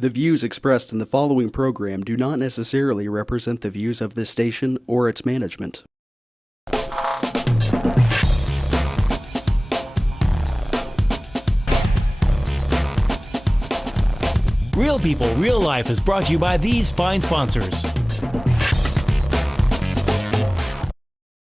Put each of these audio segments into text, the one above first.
The views expressed in the following program do not necessarily represent the views of this station or its management. Real People, Real Life is brought to you by these fine sponsors.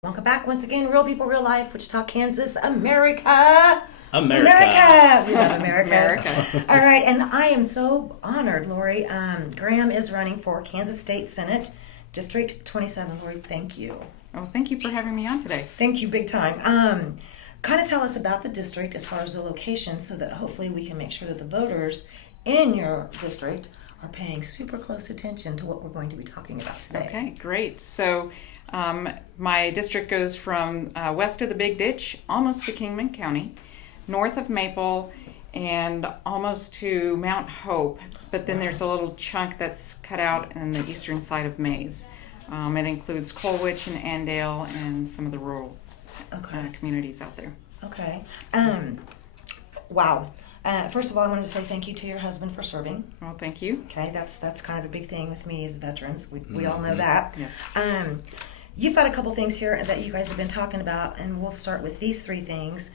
Welcome back once again, Real People, Real Life, Wichita, Kansas, America. America. We love America. All right, and I am so honored, Lori. Graham is running for Kansas State Senate, District 27. Lori, thank you. Oh, thank you for having me on today. Thank you, big time. Kind of tell us about the district as far as the location so that hopefully we can make sure that the voters in your district are paying super close attention to what we're going to be talking about today. Okay, great. So my district goes from west of the Big Ditch, almost to Kingman County, north of Maple, and almost to Mount Hope. But then there's a little chunk that's cut out on the eastern side of Mays. It includes Colwich and Andale and some of the rural communities out there. Okay. Wow. First of all, I wanted to say thank you to your husband for serving. Well, thank you. Okay, that's kind of a big thing with me as veterans. We all know that. Yes. You've got a couple things here that you guys have been talking about, and we'll start with these three things.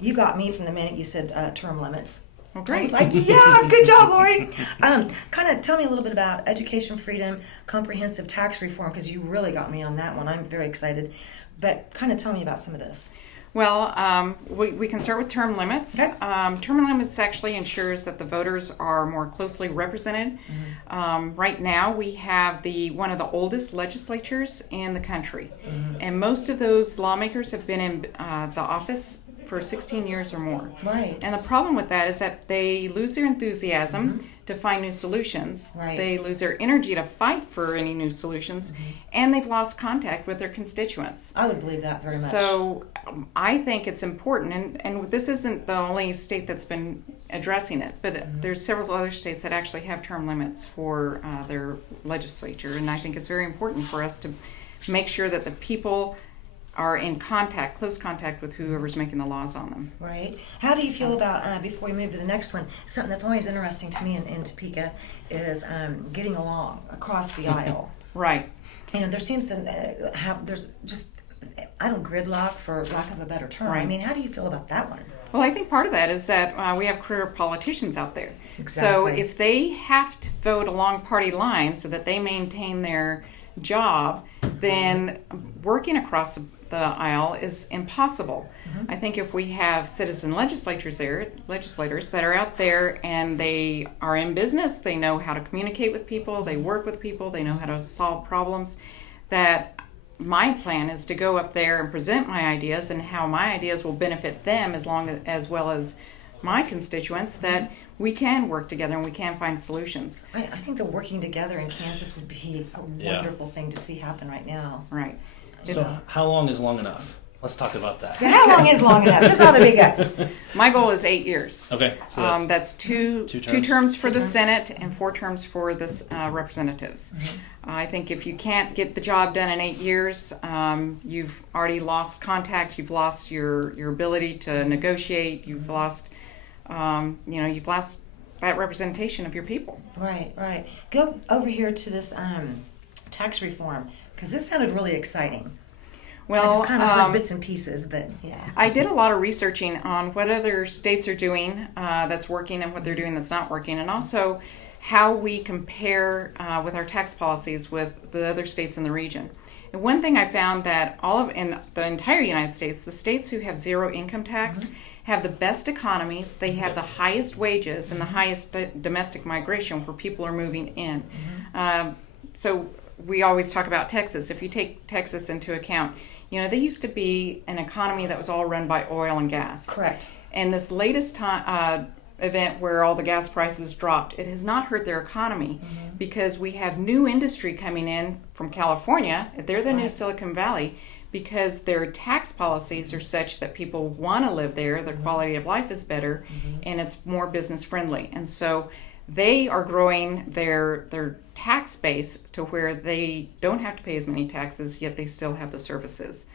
You got me from the minute you said term limits. Oh, great. I was like, yeah, good job, Lori. Kind of tell me a little bit about education freedom, comprehensive tax reform, because you really got me on that one. I'm very excited. But kind of tell me about some of this. Well, we can start with term limits. Okay. Term limits actually ensures that the voters are more closely represented. Right now, we have one of the oldest legislatures in the country, and most of those lawmakers have been in the office for 16 years or more. Right. And the problem with that is that they lose their enthusiasm to find new solutions. Right. They lose their energy to fight for any new solutions, and they've lost contact with their constituents. I would believe that very much. So I think it's important, and this isn't the only state that's been addressing it, but there's several other states that actually have term limits for their legislature, and I think it's very important for us to make sure that the people are in close contact with whoever's making the laws on them. Right. How do you feel about, before we move to the next one, something that's always interesting to me in Topeka is getting along across the aisle. Right. You know, there seems to there's just, gridlock for lack of a better term. Right. I mean, how do you feel about that one? Well, I think part of that is that we have career politicians out there. Exactly. So if they have to vote along party lines so that they maintain their job, then working across the aisle is impossible. I think if we have citizen legislators that are out there and they are in business, they know how to communicate with people, they work with people, they know how to solve problems, that my plan is to go up there and present my ideas and how my ideas will benefit them as well as my constituents, that we can work together and we can find solutions. I think the working together in Kansas would be a wonderful thing to see happen right now. Right. So how long is long enough? Let's talk about that. How long is long enough? This ought to be good. My goal is 8 years. Okay. So that's two terms for the Senate and 4 terms for the representatives. I think if you can't get the job done in 8 years, you've already lost contact. You've lost your ability to negotiate. You've lost, you've lost that representation of your people. Right. Go over here to this tax reform, because this sounded really exciting. Well, I just kind of heard bits and pieces, but yeah. I did a lot of researching on what other states are doing that's working and what they're doing that's not working, and also how we compare with our tax policies with the other states in the region. And one thing I found that in the entire United States, the states who have zero income tax have the best economies, they have the highest wages and the highest domestic migration where people are moving in. So we always talk about Texas. If you take Texas into account, they used to be an economy that was all run by oil and gas. Correct. And this latest event where all the gas prices dropped, it has not hurt their economy because we have new industry coming in from California. They're the new Silicon Valley because their tax policies are such that people want to live there, their quality of life is better, and it's more business friendly. And so they are growing their tax base to where they don't have to pay as many taxes, yet they still have the services.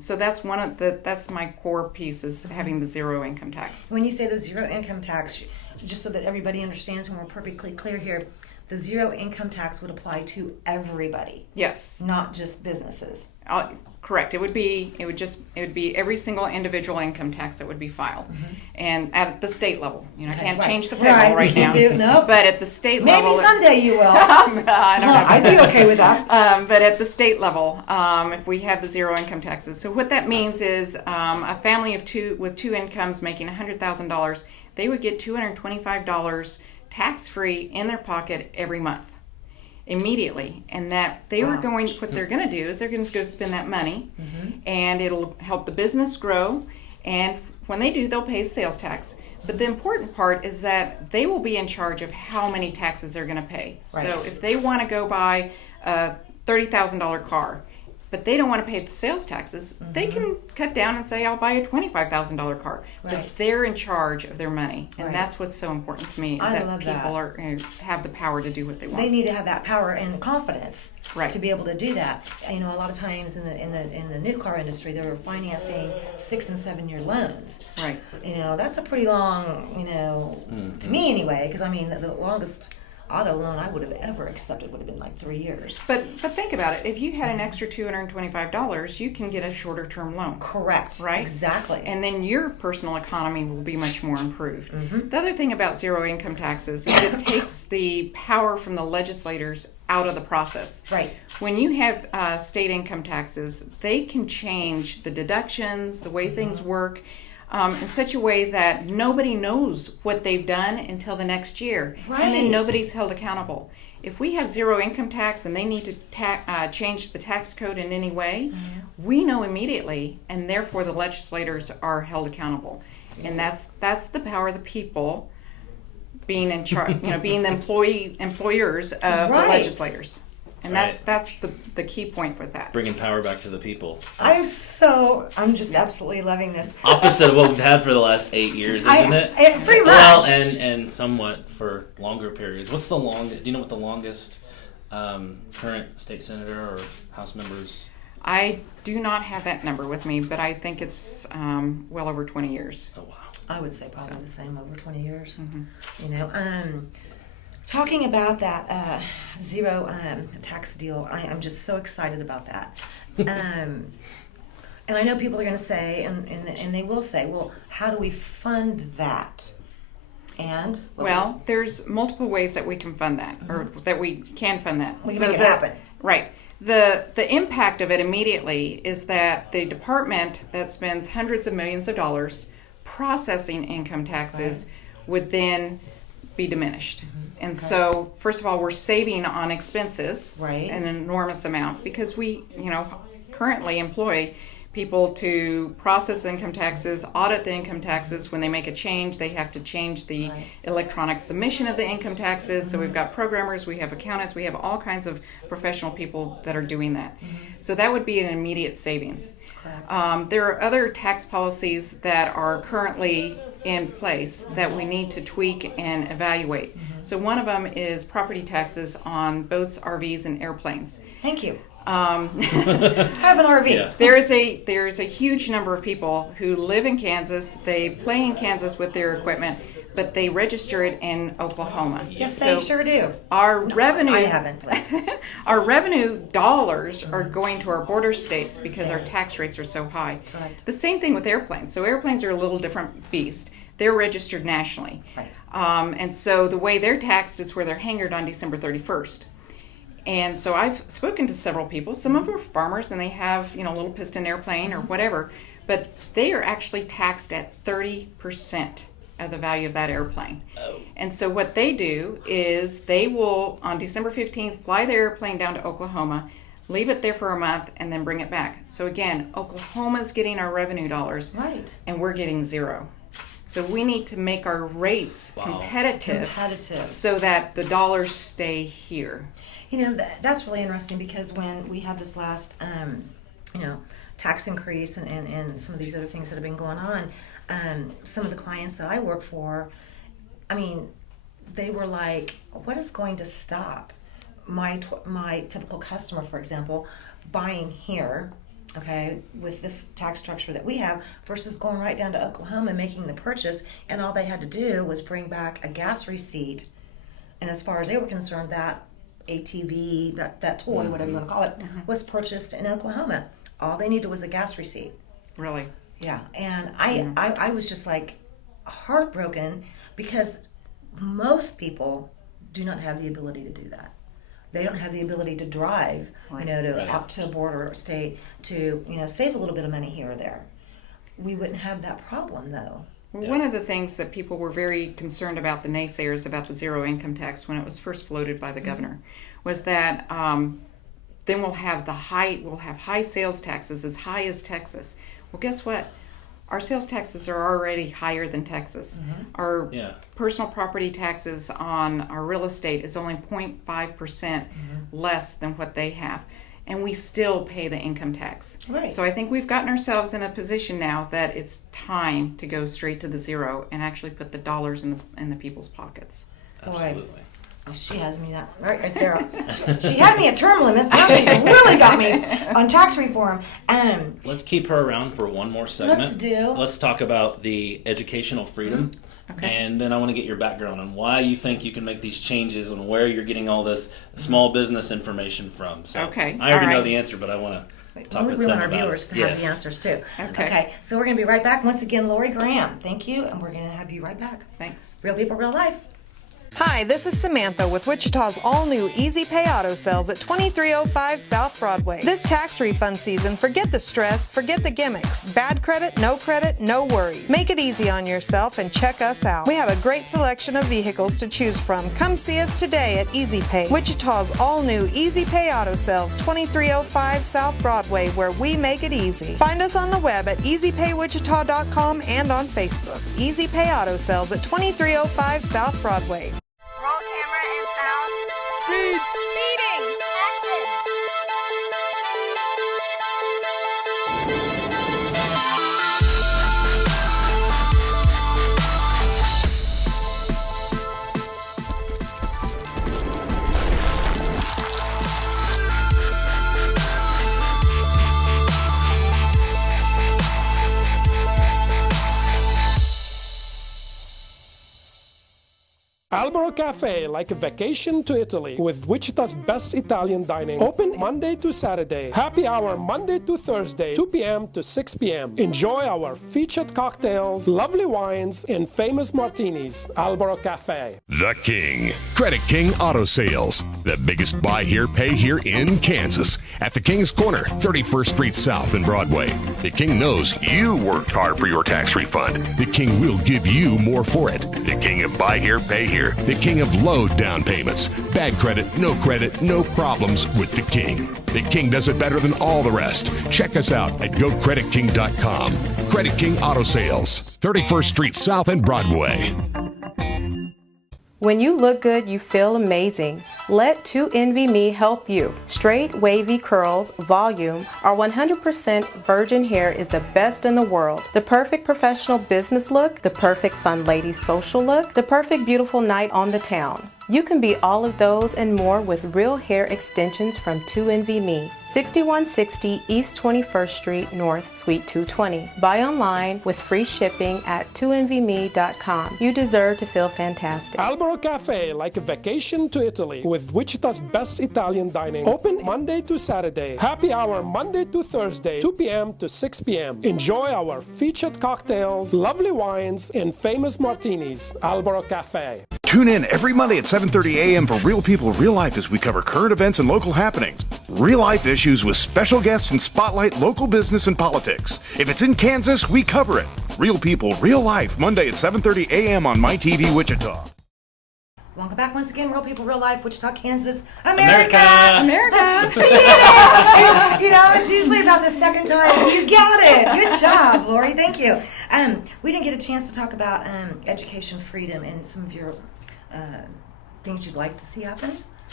So that's that's my core piece, is having the zero income tax. When you say the zero income tax, just so that everybody understands and we're perfectly clear here, the zero income tax would apply to everybody, Yes. not just businesses. Correct. It would be every single individual income tax that would be filed, and at the state level. I can't right. change the federal right now. No. But at the state Maybe level, someday you will. I don't know. I'd be okay with that. But at the state level, if we have the zero income taxes, so what that means is a family of two with two incomes making $100,000, they would get $225 tax free in their pocket every month. Immediately, and that they were going, what they're going to do is they're going to go spend that money, and it'll help the business grow, and when they do, they'll pay sales tax. But the important part is that they will be in charge of how many taxes they're going to pay. Right. So if they want to go buy a $30,000 car, but they don't want to pay the sales taxes, they can cut down and say, I'll buy a $25,000 car. Right. But they're in charge of their money. And Right. that's what's so important to me, is I that love people that. have the power to do what they want. They need to have that power and confidence Right. to be able to do that. A lot of times in the new car industry, they're financing 6 and 7 year loans. Right. That's a pretty long, to me anyway, because the longest auto loan I would have ever accepted would have been like 3 years. But think about it. If you had an extra $225, you can get a shorter term loan. Correct. Right? Exactly. And then your personal economy will be much more improved. The other thing about zero income taxes is it takes the power from the legislators out of the process. Right. When you have state income taxes, they can change the deductions, the way things work, in such a way that nobody knows what they've done until the next year. Right. And then nobody's held accountable. If we have zero income tax and they need to change the tax code in any way, we know immediately, and therefore the legislators are held accountable. And that's the power of the people being in charge, being the employers of the Right. legislators. And Right. that's the key point with that. Bringing power back to the people. I'm just absolutely loving this. Opposite of what we've had for the last 8 years, isn't it? Pretty much. Well, and somewhat for longer periods. What's the longest? Do you know what the longest current state senator or House members? I do not have that number with me, but I think it's well over 20 years. Oh wow. I would say probably the same, over 20 years. Talking about that zero tax deal, I'm just so excited about that. And I know people are going to say, and they will say, well, how do we fund that? And Well, there's multiple ways that we can fund that, or that we can fund that. We can make it happen. Right. The impact of it immediately is that the department that spends hundreds of millions of dollars processing income taxes would then be diminished. And so, first of all, we're saving on expenses, Right. an enormous amount, because we, currently employ people to process income taxes, audit the income taxes. When they make a change, they have to change the Right. electronic submission of the income taxes. So we've got programmers, we have accountants, we have all kinds of professional people that are doing that. So that would be an immediate savings. Correct. There are other tax policies that are currently in place that we need to tweak and evaluate. So one of them is property taxes on boats, RVs, and airplanes. Thank you. I have an RV. Yeah. There is a huge number of people who live in Kansas. They play in Kansas with their equipment, but they register it in Oklahoma. Yes, So they sure do. Our revenue, I haven't, please. our revenue dollars are going to our border states because our tax rates are so high. Correct. The same thing with airplanes. So airplanes are a little different beast. They're registered nationally. Right. And so the way they're taxed is where they're hangared on December 31st. And so I've spoken to several people. Some of them are farmers and they have, a little piston airplane or whatever, but they are actually taxed at 30% of the value of that airplane. Oh. And so what they do is they will, on December 15th, fly their airplane down to Oklahoma, leave it there for a month, and then bring it back. So again, Oklahoma's getting our revenue dollars, Right. and we're getting zero. So we need to make our rates Wow. competitive Competitive. so that the dollars stay here. That's really interesting because when we had this last, tax increase and some of these other things that have been going on, some of the clients that I work for, they were like, what is going to stop my typical customer, for example, buying here okay, with this tax structure that we have versus going right down to Oklahoma and making the purchase, and all they had to do was bring back a gas receipt. And as far as they were concerned, that ATV, that toy, whatever you want to call it, was purchased in Oklahoma. All they needed was a gas receipt. Really? Yeah, and I was just like heartbroken because most people do not have the ability to do that. They don't have the ability to drive, up to a border state to, save a little bit of money here or there. We wouldn't have that problem though. One of the things that people were very concerned about, the naysayers about the zero income tax when it was first floated by the governor, was that then we'll have high sales taxes as high as Texas. Well, guess what? Our sales taxes are already higher than Texas. Our personal property taxes on our real estate is only 0.5% less than what they have. And we still pay the income tax. Right. So I think we've gotten ourselves in a position now that it's time to go straight to the zero and actually put the dollars in the people's pockets. Absolutely. Oh, she has me that right there. She had me at term limits. Now she's really got me on tax reform. Let's keep her around for one more segment. Let's talk about the educational freedom. Okay. And then I want to get your background on why you think you can make these changes and where you're getting all this small business information from. So Okay. I already All know right. the answer, but I want to talk with we them want our about viewers it. to have the answers too. Okay. So we're going to be right back. Once again, Lori Graham, thank you, and we're going to have you right back. Thanks. Real people, real life. Hi, this is Samantha with Wichita's all-new Easy Pay Auto Sales at 2305 South Broadway. This tax refund season, forget the stress, forget the gimmicks. Bad credit, no worries. Make it easy on yourself and check us out. We have a great selection of vehicles to choose from. Come see us today at Easy Pay, Wichita's all-new Easy Pay Auto Sales, 2305 South Broadway, where we make it easy. Find us on the web at easypaywichita.com and on Facebook. Easy Pay Auto Sales at 2305 South Broadway. Roll camera and sound. Speed! Speeding! Action! Albero Cafe, like a vacation to Italy, with Wichita's best Italian dining. Open Monday to Saturday. Happy hour Monday to Thursday, 2 p.m. to 6 p.m. Enjoy our featured cocktails, lovely wines, and famous martinis. Albero Cafe. The King. Credit King Auto Sales. The biggest buy here, pay here in Kansas. At the King's Corner, 31st Street South and Broadway. The King knows you worked hard for your tax refund. The King will give you more for it. The King of buy here, pay here. The King of low down payments. Bad credit, no problems with the King. The King does it better than all the rest. Check us out at GoCreditKing.com. Credit King Auto Sales, 31st Street South and Broadway. When you look good, you feel amazing. Let 2NVMe help you. Straight, wavy curls, volume, our 100% virgin hair is the best in the world. The perfect professional business look, the perfect fun lady social look, the perfect beautiful night on the town. You can be all of those and more with real hair extensions from 2NVMe. 6160 East 21st Street North, Suite 220. Buy online with free shipping at 2NVMe.com. You deserve to feel fantastic. Albero Cafe, like a vacation to Italy, with Wichita's best Italian dining. Open Monday to Saturday. Happy hour Monday to Thursday, 2 p.m. to 6 p.m. Enjoy our featured cocktails, lovely wines, and famous martinis. Albero Cafe. Tune in every Monday at 7:30 a.m. for Real People, Real Life as we cover current events and local happenings. Real life issues with special guests and spotlight local business and politics. If it's in Kansas, we cover it. Real People, Real Life, Monday at 7:30 a.m. on MyTV Wichita. Welcome back once again, Real People, Real Life, Wichita, Kansas, America! America! She did it! It's usually about the second time. You got it! Good job, Lori. Thank you. We didn't get a chance to talk about education freedom and some of your things you'd like to see happen.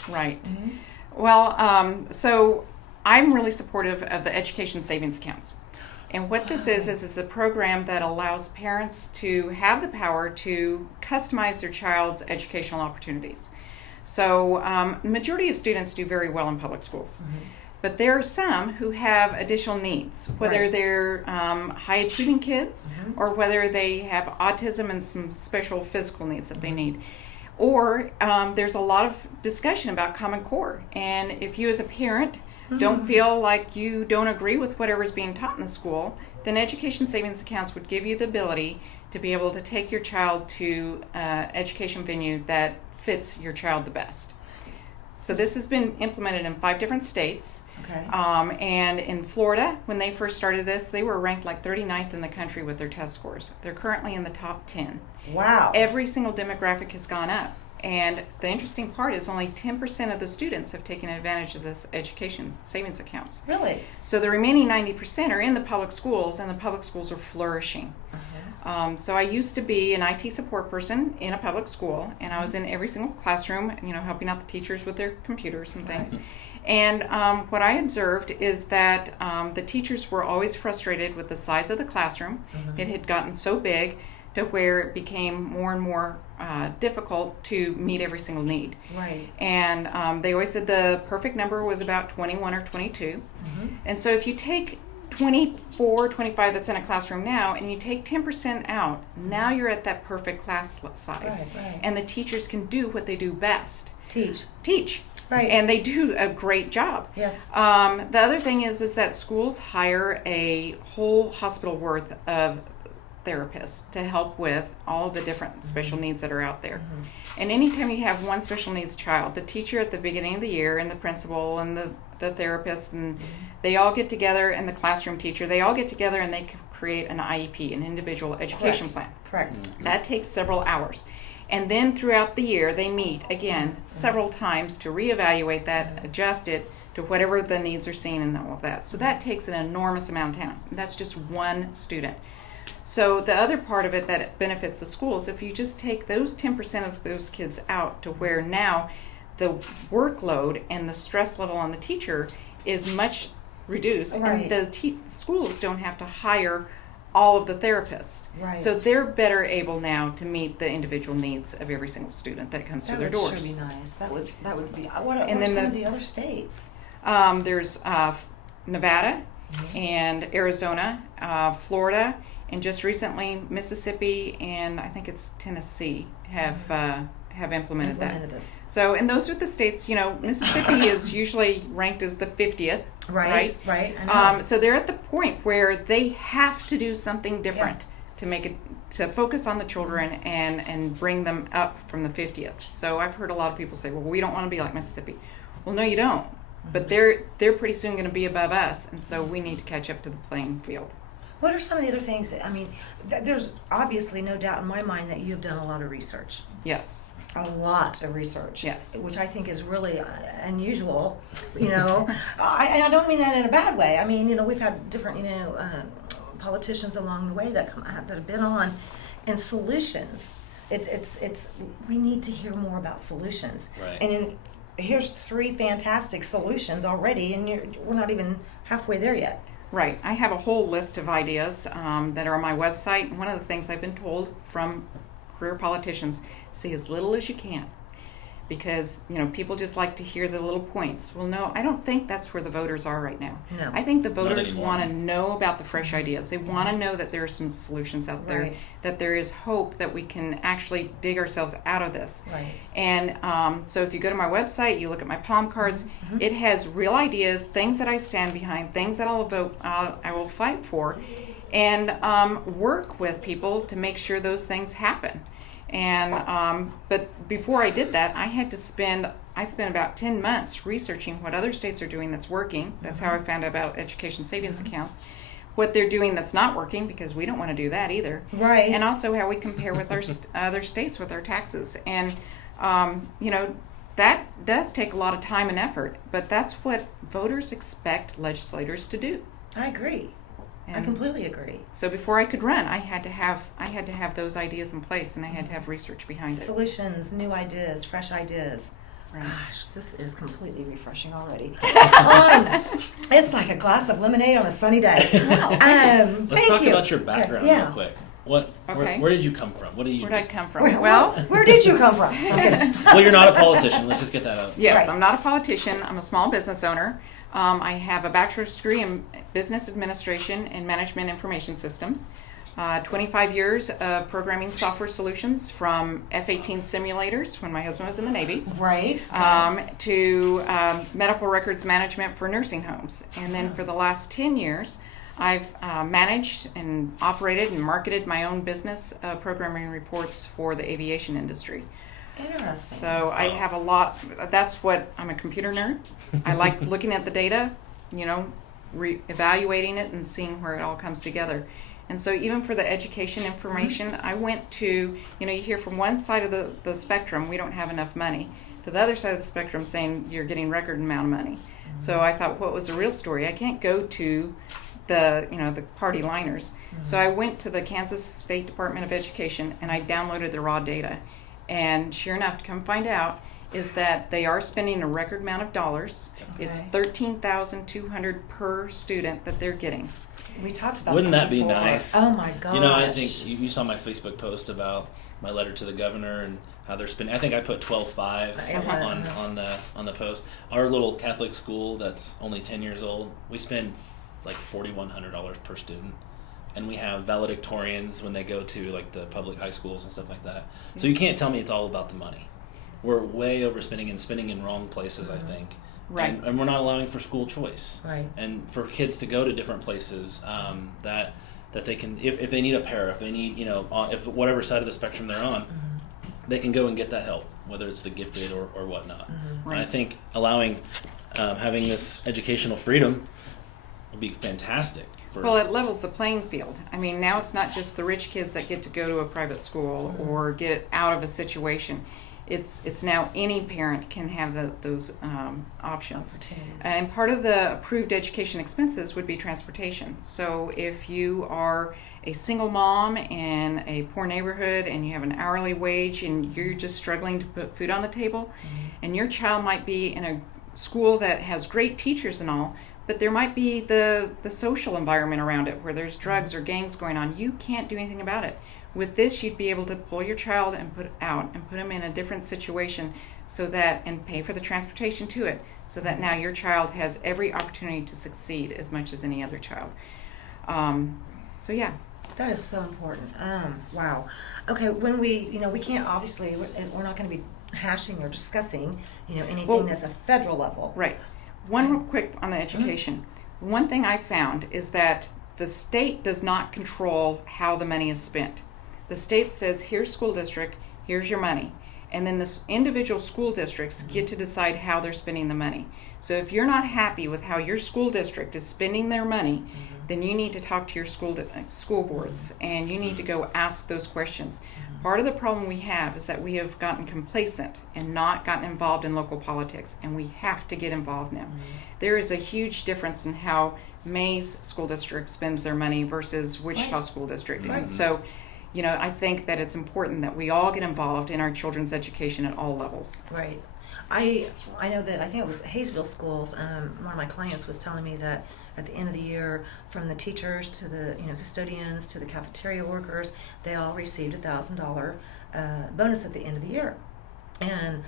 Right. Mm-hmm. Well, so I'm really supportive of the education savings accounts. And what this is it's a program that allows parents to have the power to customize their child's educational opportunities. So majority of students do very well in public schools. But there are some who have additional needs, whether Right. they're high achieving kids or whether they have autism and some special physical needs that they need. Or there's a lot of discussion about Common Core. And if you as a parent don't feel like you don't agree with whatever's being taught in the school, then education savings accounts would give you the ability to be able to take your child to education venue that fits your child the best. So this has been implemented in 5 different states. Okay. And in Florida, when they first started this, they were ranked like 39th in the country with their test scores. They're currently in the top 10. Wow. Every single demographic has gone up. And the interesting part is only 10% of the students have taken advantage of this education savings accounts. Really? So the remaining 90% are in the public schools, and the public schools are flourishing. So I used to be an IT support person in a public school, and I was in every single classroom, helping out the teachers with their computers and things. And what I observed is that the teachers were always frustrated with the size of the classroom. It had gotten so big to where it became more and more difficult to meet every single need. Right. And they always said the perfect number was about 21 or 22. And so if you take 24, 25 that's in a classroom now, and you take 10% out, now you're at that perfect class size. Right. And the teachers can do what they do best. Teach. Right. And they do a great job. Yes. The other thing is that schools hire a whole hospital worth of therapists to help with all the different special needs that are out there. And anytime you have one special needs child, the teacher at the beginning of the year and the principal and the therapist, and they all get together, and the classroom teacher, they all get together and they create an IEP, an individual education plan. Correct. That takes several hours. And then throughout the year, they meet again several times to reevaluate that, adjust it to whatever the needs are seen and all of that. So that takes an enormous amount of time. That's just one student. So the other part of it that benefits the schools, if you just take those 10% of those kids out to where now the workload and the stress level on the teacher is much reduced, Right. and the schools don't have to hire all of the therapists. Right. So they're better able now to meet the individual needs of every single student that comes through their doors. That would sure be nice. That would be. What And are then some of the other states? There's Nevada and Arizona, Florida, and just recently Mississippi and I think it's Tennessee have implemented that. This. So, and those are the states. Mississippi is usually ranked as the 50th. Right. I know. So they're at the point where they have to do something different to make it, to focus on the children and bring them up from the 50th. So I've heard a lot of people say, well, we don't want to be like Mississippi. Well, no, you don't. But they're pretty soon going to be above us, and so we need to catch up to the playing field. What are some of the other things there's obviously no doubt in my mind that you have done a lot of research. Yes. A lot of research. Yes. Which I think is really unusual, I don't mean that in a bad way. I mean, we've had different, politicians along the way that have been on, and solutions. It's we need to hear more about solutions. Right. And here's 3 fantastic solutions already, and we're not even halfway there yet. Right. I have a whole list of ideas that are on my website. One of the things I've been told from career politicians, say as little as you can. Because, people just like to hear the little points. Well, no, I don't think that's where the voters are right now. No. I think the voters anymore. want to know about the fresh ideas. They want to know that there are some solutions out there, Right. that there is hope that we can actually dig ourselves out of this. Right. And so if you go to my website, you look at my palm cards, it has real ideas, things that I stand behind, things that I will fight for, and work with people to make sure those things happen. And but before I did that, I spent about 10 months researching what other states are doing that's working. That's how I found out about education savings accounts. What they're doing that's not working, because we don't want to do that either. Right. And also how we compare with our other states with our taxes. And that does take a lot of time and effort, but that's what voters expect legislators to do. I agree. I And completely agree. so before I could run, I had to have those ideas in place, and I had to have research behind it. Solutions, new ideas, fresh ideas. Right. Gosh, this is completely refreshing already. It's like a glass of lemonade on a sunny day. Let's thank talk you. about your background Yeah. real quick. Okay. Where did you come from? What do you Where do? did I come from? Where did you come from? Okay. Well, you're not a politician. Let's just get that out. Yes, Right. I'm not a politician. I'm a small business owner. I have a bachelor's degree in business administration and management information systems. 25 years of programming software solutions from F-18 simulators when my husband was in the Navy. Right. To medical records management for nursing homes. And then for the last 10 years, I've managed and operated and marketed my own business programming reports for the aviation industry. Interesting. So I have a lot. That's what I'm a computer nerd. I like looking at the data, evaluating it and seeing where it all comes together. And so even for the education information, I went to, you hear from one side of the spectrum, we don't have enough money, to the other side of the spectrum saying you're getting record amount of money. So I thought, what was the real story? I can't go to the party liners. So I went to the Kansas State Department of Education and I downloaded the raw data. And sure enough, to come find out is that they are spending a record amount of dollars. Okay. It's $13,200 per student that they're getting. We talked about Wouldn't this that be before. nice? Oh my gosh. I think you saw my Facebook post about my letter to the governor and how they're spending. I think I put 12.5 on the post. Our little Catholic school that's only 10 years old, we spend like $4,100 per student. And we have valedictorians when they go to like the public high schools and stuff like that. So you can't tell me it's all about the money. We're way overspending and spending in wrong places, I think. Right. And we're not allowing for school choice. Right. And for kids to go to different places that they can, if they need a para, if they need, if whatever side of the spectrum they're on, they can go and get that help, whether it's the gifted or whatnot. Right. And I think allowing, having this educational freedom would be fantastic. Well, it levels the playing field. I mean, now it's not just the rich kids that get to go to a private school or get out of a situation. It's now any parent can have those options. And part of the approved education expenses would be transportation. So if you are a single mom in a poor neighborhood and you have an hourly wage and you're just struggling to put food on the table, and your child might be in a school that has great teachers and all, but there might be the social environment around it where there's drugs or gangs going on. You can't do anything about it. With this, you'd be able to pull your child and put them in a different situation and pay for the transportation to it, so that now your child has every opportunity to succeed as much as any other child. So yeah. That is so important. Wow. Okay, when we can't, obviously, we're not going to be hashing or discussing, anything that's a federal level. Right. One real quick on the education. One thing I found is that the state does not control how the money is spent. The state says, here's school district, here's your money. And then the individual school districts get to decide how they're spending the money. So if you're not happy with how your school district is spending their money, then you need to talk to your school boards and you need to go ask those questions. Part of the problem we have is that we have gotten complacent and not gotten involved in local politics, and we have to get involved now. There is a huge difference in how May's school district spends their money versus Wichita School District. And so, I think that it's important that we all get involved in our children's education at all levels. Right. I know that, I think it was Hayesville Schools, one of my clients was telling me that at the end of the year, from the teachers to the custodians to the cafeteria workers, they all received a $1,000 bonus at the end of the year. And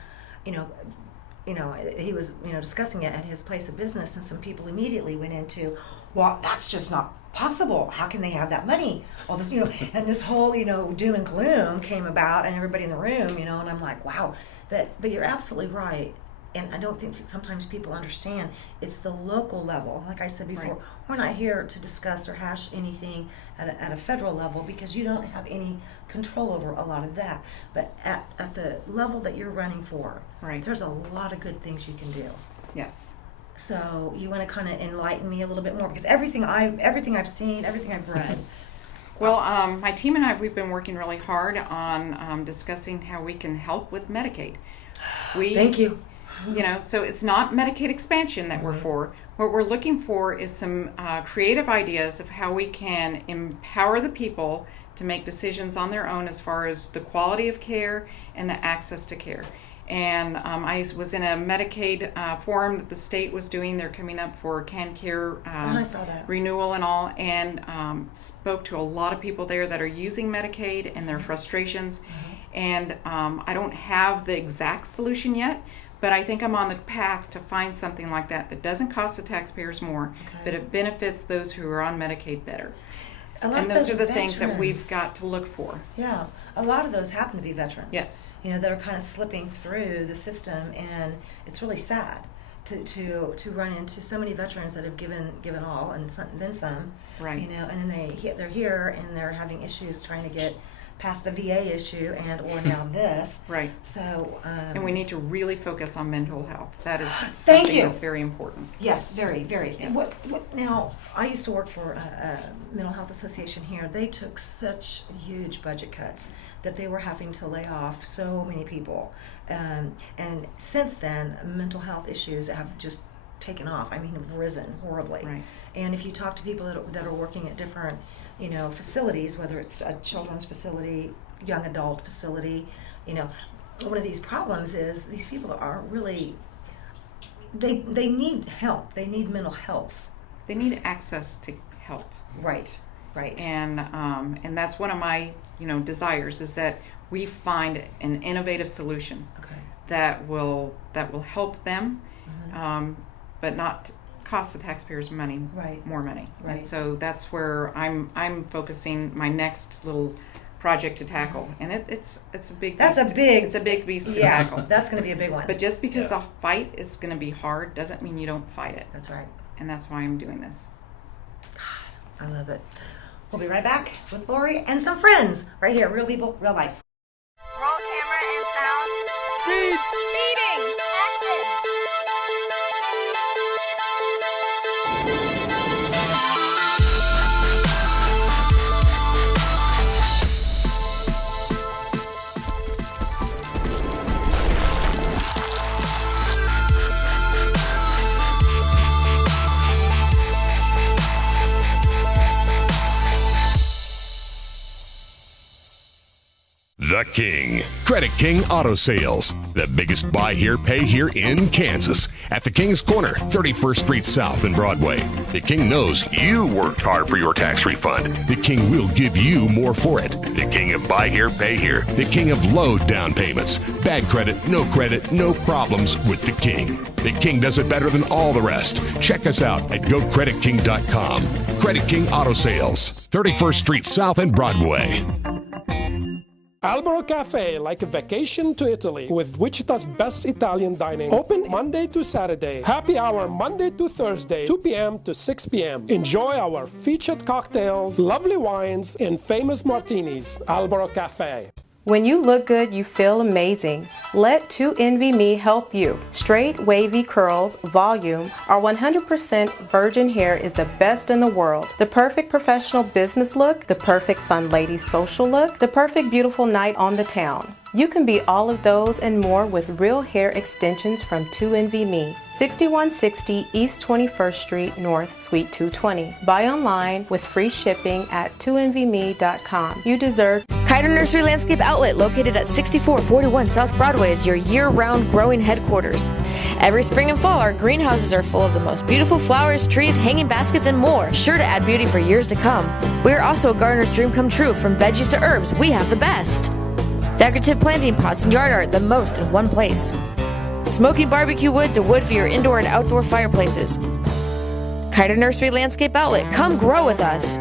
he was discussing it at his place of business, and some people immediately went into, well, that's just not possible. How can they have that money? All this, and this whole doom and gloom came about, and everybody in the room, and I'm like, wow. But you're absolutely right. And I don't think sometimes people understand it's the local level. Like I said before, we're not here to discuss or hash anything at a federal level because you don't have any control over a lot of that. But at the level that you're running for, there's a lot of good things you can do. Yes. So you want to kind of enlighten me a little bit more, because everything I've seen, everything I've read. Well, my team and we've been working really hard on discussing how we can help with Medicaid. Thank you. So it's not Medicaid expansion that we're for. What we're looking for is some creative ideas of how we can empower the people to make decisions on their own as far as the quality of care and the access to care. And I was in a Medicaid forum that the state was doing. They're coming up for CanCare I saw that. renewal and all, and spoke to a lot of people there that are using Medicaid and their frustrations. And I don't have the exact solution yet, But I think I'm on the path to find something like that doesn't cost the taxpayers more, but it benefits those who are on Medicaid better. And those are the things that we've got to look for. Yeah, a lot of those happen to be veterans. Yes. You know, that are kind of slipping through the system, and it's really sad to run into so many veterans that have given all and then some. Right. You know, and then they're here and they're having issues trying to get past a VA issue or now this. Right. So. And we need to really focus on mental health. That is Thank something you. that's very important. Yes, very, very. Yes. What now, I used to work for a mental health association here. They took such huge budget cuts that they were having to lay off so many people. And since then, mental health issues have just taken off. I mean, have risen horribly. Right. And if you talk to people that are working at different, facilities, whether it's a children's facility, young adult facility, one of these problems is these people are really, they need help. They need mental health. They need access to help. Right. And that's one of my desires, is that we find an innovative solution that will help them, but not cost the taxpayers more money. Right. And so that's where I'm focusing my next little project to tackle, and it's a big beast to tackle. That's going to be a big one. But just because a fight is going to be hard doesn't mean you don't fight it. That's right. And that's why I'm doing this. God, I love it. We'll be right back with Lori and some friends right here. Real people, real life. Roll camera and sound. Speed! Speeding! Action! The King. Credit King Auto Sales. The biggest buy here, pay here in Kansas. At the King's Corner, 31st Street South and Broadway. The King knows you worked hard for your tax refund. The King will give you more for it. The King of buy here, pay here. The King of low down payments. Bad credit, no problems with the King. The King does it better than all the rest. Check us out at GoCreditKing.com. Credit King Auto Sales, 31st Street South and Broadway. Albero Cafe, like a vacation to Italy, with Wichita's best Italian dining. Open Monday to Saturday. Happy hour Monday to Thursday, 2 p.m. to 6 p.m. Enjoy our featured cocktails, lovely wines, and famous martinis. Albero Cafe. When you look good, you feel amazing. Let 2NVMe help you. Straight, wavy curls, volume, our 100% virgin hair is the best in the world. The perfect professional business look, the perfect fun lady social look, the perfect beautiful night on the town. You can be all of those and more with real hair extensions from 2NVMe. 6160 East 21st Street North, Suite 220. Buy online with free shipping at 2NVMe.com. You deserve. Kiter Nursery Landscape Outlet, located at 6441 South Broadway, is your year-round growing headquarters. Every spring and fall, our greenhouses are full of the most beautiful flowers, trees, hanging baskets, and more, sure to add beauty for years to come. We are also a gardener's dream come true. From veggies to herbs, we have the best. Decorative planting pots and yard art, the most in one place. Smoking barbecue wood to wood for your indoor and outdoor fireplaces. Kiter Nursery Landscape Outlet, come grow with us.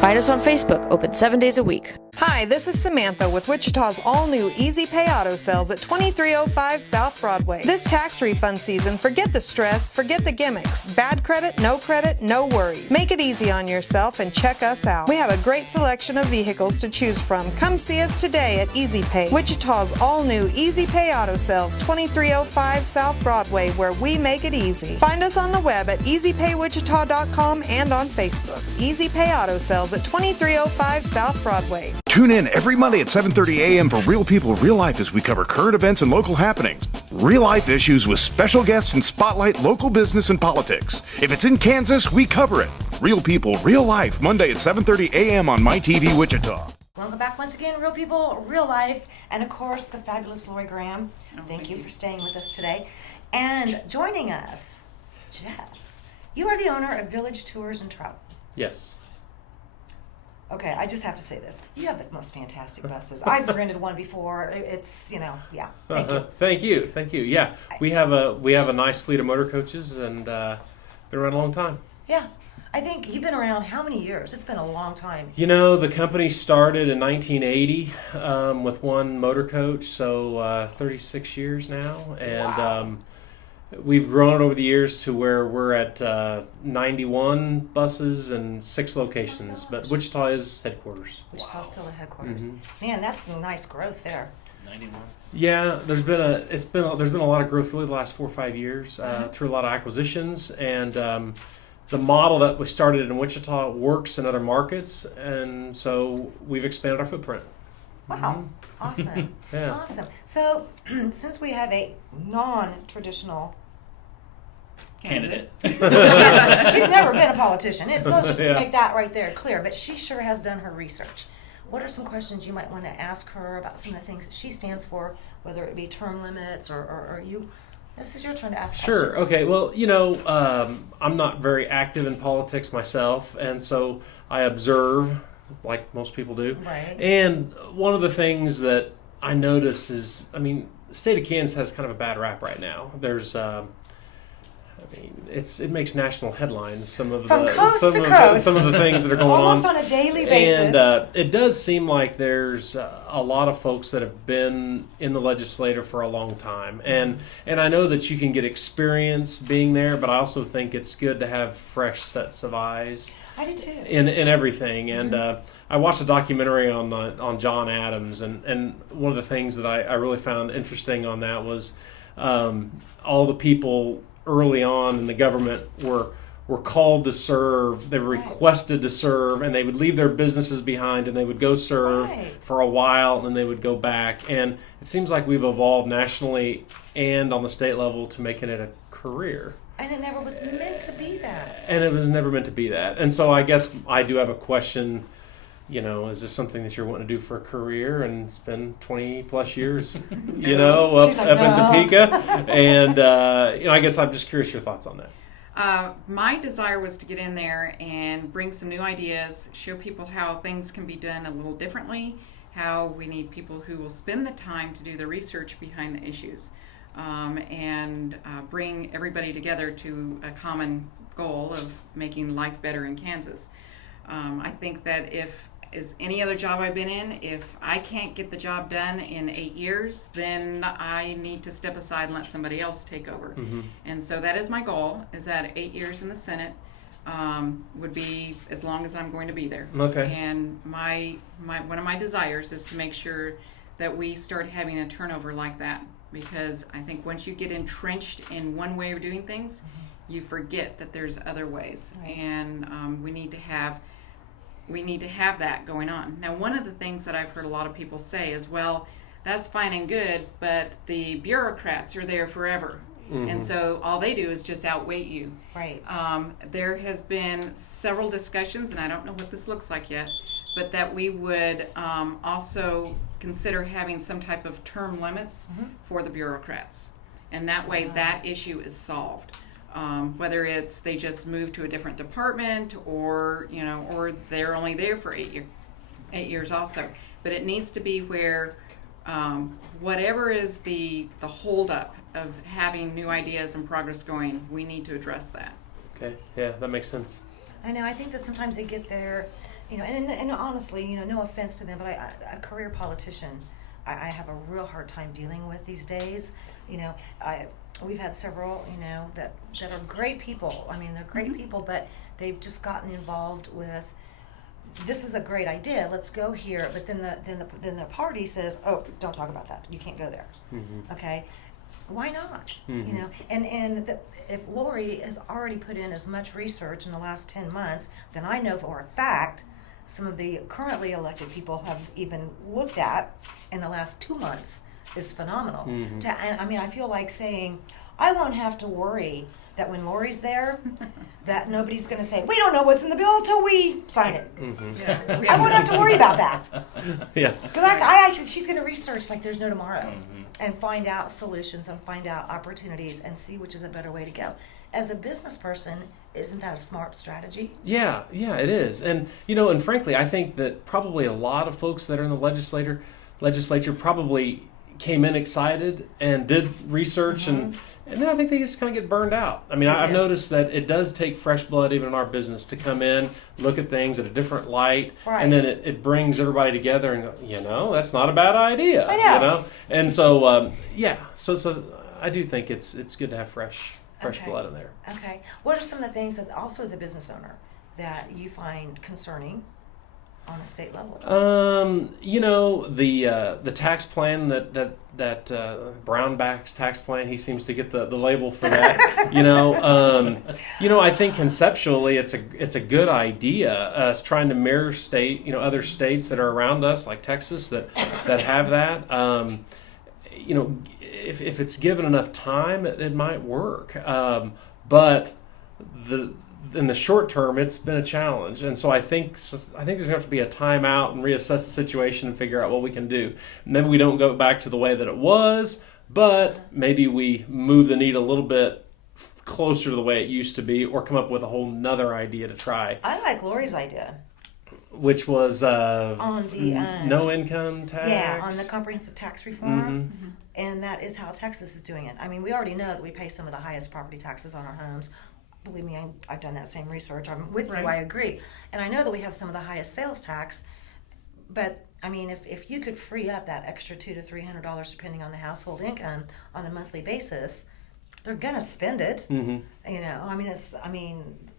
Find us on Facebook, open 7 days a week. Hi, this is Samantha with Wichita's all-new Easy Pay Auto Sales at 2305 South Broadway. This tax refund season, forget the stress, forget the gimmicks. Bad credit, no worries. Make it easy on yourself and check us out. We have a great selection of vehicles to choose from. Come see us today at Easy Pay, Wichita's all-new Easy Pay Auto Sales, 2305 South Broadway, where we make it easy. Find us on the web at easypaywichita.com and on Facebook. Easy Pay Auto Sales at 2305 South Broadway. Tune in every Monday at 7:30 a.m. for Real People, Real Life as we cover current events and local happenings. Real life issues with special guests and spotlight local business and politics. If it's in Kansas, we cover it. Real People, Real Life, Monday at 7:30 a.m. on MyTV Wichita. Welcome back once again, Real People, Real Life, and of course, the fabulous Lori Graham. Thank you for staying with us today. And joining us, Jeff, you are the owner of Village Tours and Travel. Yes. Okay, I just have to say this. You have the most fantastic buses. I've rented one before. It's, yeah. Thank you. Thank you. Yeah, we have a nice fleet of motor coaches, and been around a long time. Yeah. I think you've been around how many years? It's been a long time. The company started in 1980 with one motor coach, so 36 years now, and Wow. We've grown it over the years to where we're at 91 buses and 6 locations, but Wichita is headquarters. Wichita's still the headquarters. Man, that's some nice growth there. 91. Yeah, there's been a lot of growth really the last 4 or 5 years through a lot of acquisitions, and the model that was started in Wichita works in other markets, and so we've expanded our footprint. Wow, awesome. Yeah. Awesome. So, since we have a non-traditional Candidate. she's never been a politician, so let's just make that right there clear, but she sure has done her research. What are some questions you might want to ask her about some of the things that she stands for, whether it be term limits or you? This is your turn to ask Sure. questions. Okay. Well, I'm not very active in politics myself, and so I observe like most people do. Right. And one of the things that I notice is, the state of Kansas has kind of a bad rap right now. There's it makes national headlines. Some of From the coast some to of coast. some of the things that are going Almost on on a daily basis. And it does seem like there's a lot of folks that have been in the legislature for a long time, and I know that you can get experience being there, but I also think it's good to have fresh sets of eyes. I do too. In everything, and I watched a documentary on John Adams, and one of the things that I really found interesting on that was all the people early on in the government were called to serve. They were requested to serve, and they would leave their businesses behind, and they would go serve for a while, and then they would go back. And it seems like we've evolved nationally and on the state level to making it a career. And it never was meant to be that. And it was never meant to be that. And so I guess I do have a question, is this something that you're wanting to do for a career? And it's been 20 plus years, up in Topeka. And, I guess I'm just curious your thoughts on that. My desire was to get in there and bring some new ideas, show people how things can be done a little differently, how we need people who will spend the time to do the research behind the issues. And bring everybody together to a common goal of making life better in Kansas. I think that if any other job I've been in, if I can't get the job done in 8 years, then I need to step aside and let somebody else take over. And so that is my goal, is that 8 years in the Senate would be as long as I'm going to be there. Okay. And my one of my desires is to make sure that we start having a turnover like that. Because I think once you get entrenched in one way of doing things, you forget that there's other ways, and we need to have that going on. Now, one of the things that I've heard a lot of people say is, well, that's fine and good, but the bureaucrats are there forever, and so all they do is just outweigh you. Right. There has been several discussions, and I don't know what this looks like yet, but that we would also consider having some type of term limits for the bureaucrats. And that way that issue is solved. Whether it's they just move to a different department or they're only there for 8 years also. But it needs to be where whatever is the holdup of having new ideas and progress going, we need to address that. Okay, yeah, that makes sense. I know, I think that sometimes they get there, and honestly, no offense to them, but a career politician, I have a real hard time dealing with these days. We've had several, that are great people. I mean, they're great people, but they've just gotten involved with, this is a great idea, let's go here. But then the party says, oh, don't talk about that. You can't go there. Okay, why not? And if Lori has already put in as much research in the last 10 months, then I know for a fact some of the currently elected people have even looked at in the last 2 months is phenomenal. And I feel like saying, I won't have to worry that when Lori's there, that nobody's going to say, we don't know what's in the bill until we sign it. I won't have to worry about that. Yeah. Because she's going to research like there's no tomorrow. and find out solutions and find out opportunities and see which is a better way to go. As a business person, isn't that a smart strategy? Yeah, it is. And, and frankly, I think that probably a lot of folks that are in the legislature probably came in excited and did research, and then I think they just kind of get burned out. I mean, I've noticed that it does take fresh blood even in our business to come in, look at things at a different light, and then it brings everybody together and go, that's not a bad idea. I know. And so, so I do think it's good to have fresh blood in there. Okay. What are some of the things that also as a business owner that you find concerning on a state level? The tax plan that Brownback's tax plan, he seems to get the label for that. I think conceptually it's a good idea. It's trying to mirror other states that are around us, like Texas, that have that. If it's given enough time, it might work. But in the short term, it's been a challenge, and so I think there's going to have to be a timeout and reassess the situation and figure out what we can do. Maybe we don't go back to the way that it was, but maybe we move the needle a little bit closer to the way it used to be, or come up with a whole nother idea to try. I like Lori's idea. Which was on the no income tax. Yeah, on the comprehensive tax reform, and that is how Texas is doing it. I mean, we already know that we pay some of the highest property taxes on our homes. Believe me, I've done that same research. I'm with you. I agree, and I know that we have some of the highest sales tax. But I mean, if you could free up that extra $200 to $300 depending on the household income on a monthly basis, they're gonna spend it.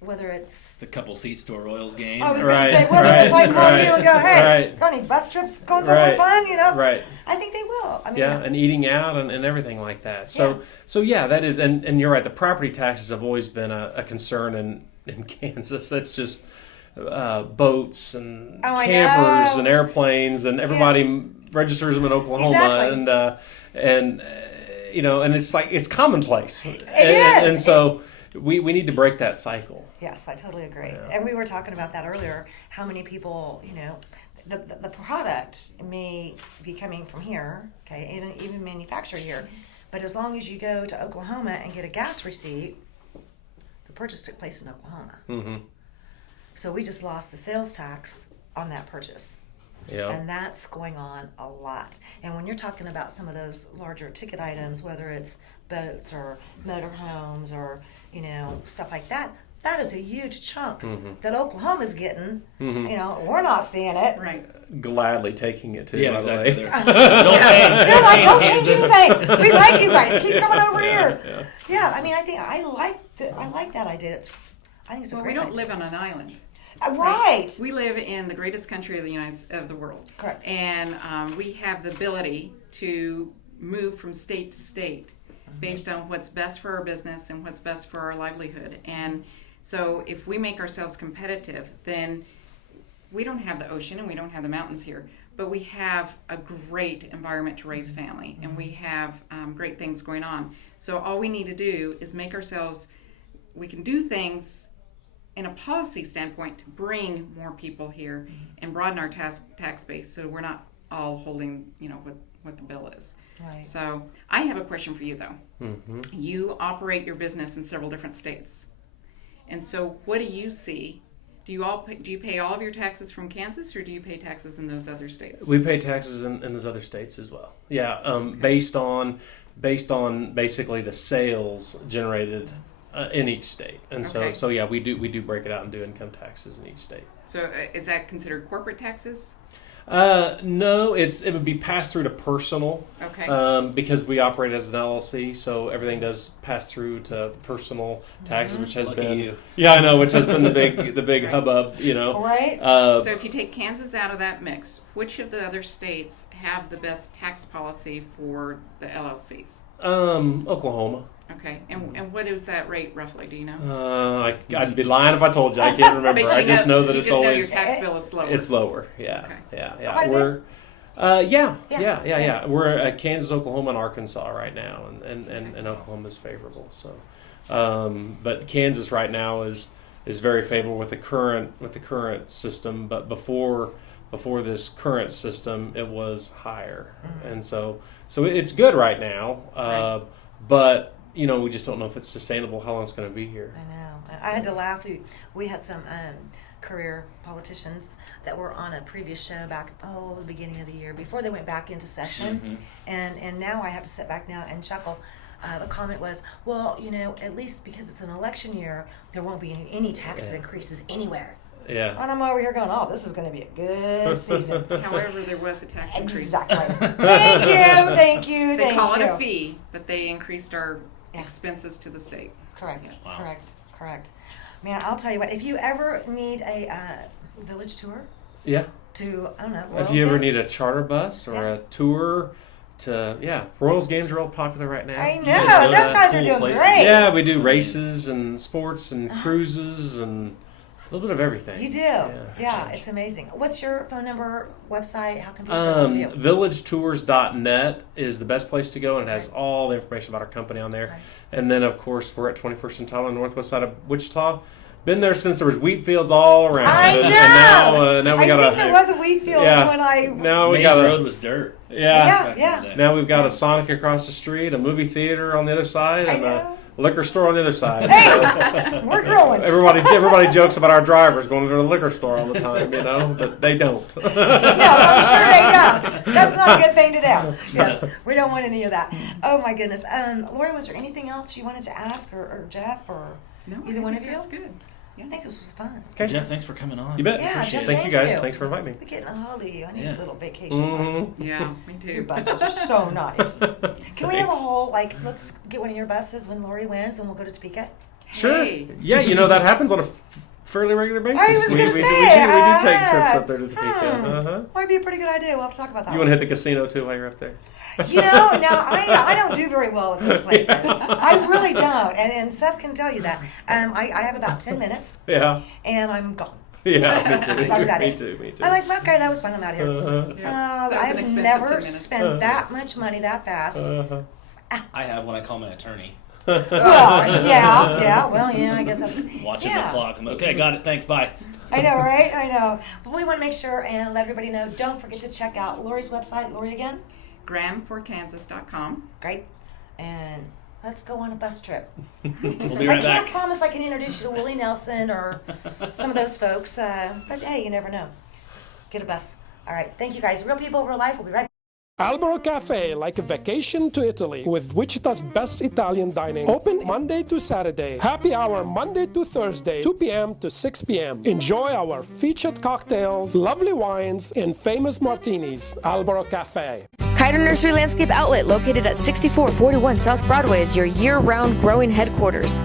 Whether it's a couple seats to a Royals game. I was going to say, whether it's like call you and go, hey, got any bus trips going somewhere fun? Right. I think they will. And eating out and everything like that. So that is, and you're right. The property taxes have always been a concern in Kansas. That's just boats and campers and airplanes, and everybody registers them in Oklahoma, and it's like it's commonplace. It is. And so we need to break that cycle. Yes, I totally agree. Yeah. And we were talking about that earlier, how many people, the product may be coming from here, okay, and even manufactured here, but as long as you go to Oklahoma and get a gas receipt, the purchase took place in Oklahoma. Mm-hmm. So we just lost the sales tax on that purchase. Yeah. And that's going on a lot. And when you're talking about some of those larger ticket items, whether it's boats or motorhomes or, stuff like that, that is a huge chunk that Oklahoma's getting. Mm-hmm. We're not seeing it. Right. Gladly taking it too. Yeah, exactly. Don't change anything. We like you guys. Keep coming over here. Yeah. I think I like that idea. I think it's a great idea. We don't live on an island. Right. We live in the greatest country of the world. Correct. And we have the ability to move from state to state based on what's best for our business and what's best for our livelihood. And so if we make ourselves competitive, then we don't have the ocean and we don't have the mountains here, but we have a great environment to raise family, and we have great things going on. So all we need to do is we can do things in a policy standpoint to bring more people here and broaden our tax base, so we're not all holding, what the bill is. Right. So I have a question for you, though. Mm-hmm. You operate your business in several different states, and so what do you see? Do you pay all of your taxes from Kansas, or do you pay taxes in those other states? We pay taxes in those other states as well. Yeah, based on basically the sales generated in each state, and so we do break it out and do income taxes in each state. So is that considered corporate taxes? No, it would be passed through to personal. Okay. Because we operate as an LLC, so everything does pass through to personal taxes, which has Lucky been you. Yeah, I know, which has been the big hubbub, Right. So if you take Kansas out of that mix, which of the other states have the best tax policy for the LLCs? Oklahoma. Okay, and what is that rate roughly? Do you know? I'd be lying if I told you. I can't remember. I just know that it's always your tax bill is lower. It's lower. Yeah, okay. yeah. Quite a We're We're at Kansas, Oklahoma, and Arkansas right now, and Oklahoma is favorable. So, but Kansas right now is very favorable with the current system. But before before this current system, it was higher. And so it's good right now, but we just don't know if it's sustainable, how long it's going to be here. I know. I had to laugh. We had some career politicians that were on a previous show back, the beginning of the year, before they went back into session. And now I have to sit back now and chuckle. The comment was, well, at least because it's an election year, there won't be any tax increases anywhere. Yeah. And I'm over here going, this is going to be a good season. However, there was a tax increase. Exactly. Thank you. They call it a fee, but they increased our expenses to the state. Correct. Yes. Wow. Correct. Man, I'll tell you what. If you ever need a village tour, Yeah. to If you ever need a charter bus or a tour. Royals games are all popular right now. I know. Those guys are doing great. Yeah, we do races and sports and cruises and a little bit of everything. You do. Yeah, it's amazing. What's your phone number, website? How can people follow you? Villagetours.net is the best place to go, and it has all the information about our company on there. Okay. And then, of course, we're at 21st and Tyler, northwest side of Wichita. Been there since there was wheat fields all around. I know. And now we got I think there was a wheat field when I... Now we Maze got Road was dirt. Yeah. Now we've got a Sonic across the street, a movie theater on the other side, and a liquor store on the other side. Hey, we're growing. Everybody jokes about our drivers going to the liquor store all the time, but they don't. No, I'm sure they don't. That's not a good thing to do. Yes, we don't want any of that. Oh my goodness. Lori, was there anything else you wanted to ask, or Jeff, or either one of you? That's good. I think this was fun. Okay. Jeff, thanks for coming on. You bet. Yeah, Jeff, Thank you guys. Thanks for inviting me. We're getting a hold of you. I need a little vacation time. Yeah, me too. Your buses are so nice. Can we have a whole, let's get one of your buses when Lori wins and we'll go to Topeka? Sure. Hey. Yeah, that happens on a fairly regular basis. I was going to say. We do take trips up there to Topeka. Might be a pretty good idea. We'll have to talk about that. You want to hit the casino too while you're up there? Now I don't do very well at those places. I really don't, and Seth can tell you that. I have about 10 minutes. Yeah. And I'm gone. Yeah, me too. That's me too. I'm like, okay, that was fun. I'm out here. I've never spent that much money that fast. I have when I call my attorney. Well, I guess that's watching the clock. I'm okay, got it. Thanks. Bye. I know, right? I know. But we want to make sure and let everybody know. Don't forget to check out Lori's website. Lori again. GrahamForKansas.com. Great. And let's go on a bus trip. We'll be right I back. can't promise I can introduce you to Willie Nelson or some of those folks, but hey, you never know. Get a bus. All right. Thank you guys. Real people, real life. We'll be right back. Albero Cafe, like a vacation to Italy, with Wichita's best Italian dining. Open Monday to Saturday. Happy hour Monday to Thursday, 2 p.m. to 6 p.m. Enjoy our featured cocktails, lovely wines, and famous martinis. Albero Cafe. Kiter Nursery Landscape Outlet, located at 6441 South Broadway, is your year-round growing headquarters.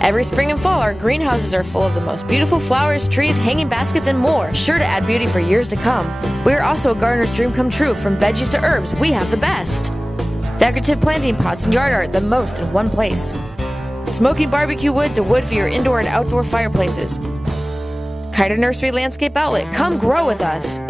Every spring and fall, our greenhouses are full of the most beautiful flowers, trees, hanging baskets, and more, sure to add beauty for years to come. We are also a gardener's dream come true. From veggies to herbs, we have the best. Decorative planting pots and yard art, the most in one place. Smoking barbecue wood to wood for your indoor and outdoor fireplaces. Kiter Nursery Landscape Outlet, come grow with us.